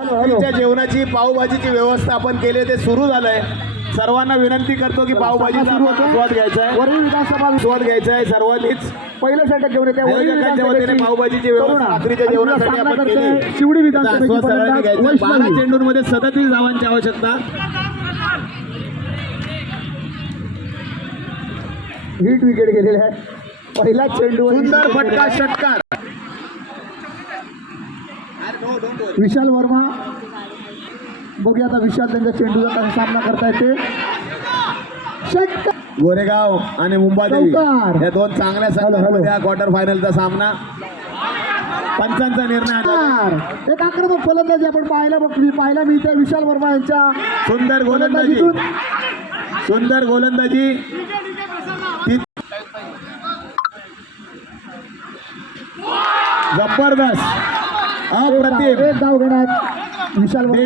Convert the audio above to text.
रात्रीच्या जेवणाची पावभाजीची व्यवस्था आपण केली ते सुरू झालंय. सर्वांना विनंती करतो की पावभाजीचा स्वाद घ्यायचा आहे, वरळी विधानसभा स्वाद घ्यायचा आहे सर्वांनीच. पहिलं षटक घेऊन येते वरळी आयोजकांच्या वतीने पावभाजीची व्यवस्था रात्रीच्या जेवणासाठी आपण केली. शिवडी आता आस्वाद सगळ्यांनी घ्यायचा. 12 विधानसभा चेंडूंमध्ये 37 धावांची आवश्यकता. हिट विकेट गेलेले आहे. पहिला चेंडू सुंदर फटका षटकार. विशाल वर्मा. बघूया आता विशाल त्यांच्या चेंडूचा कसा सामना करता येते. षटकार गोरेगाव आणि मुंबादेवी चौकार. या दोन चांगल्या संघांमध्ये हा क्वार्टर फायनलचा सामना. पंचांचा निर्णय आता. एक आक्रमक फलंदाजी आपण पाहायला मिळते विशाल वर्मा यांच्या सुंदर गोलंदाजी, सुंदर गोलंदाजी. जबरदस्त, अप्रतिम. एक धाव घेण्यात विशाल वर्मा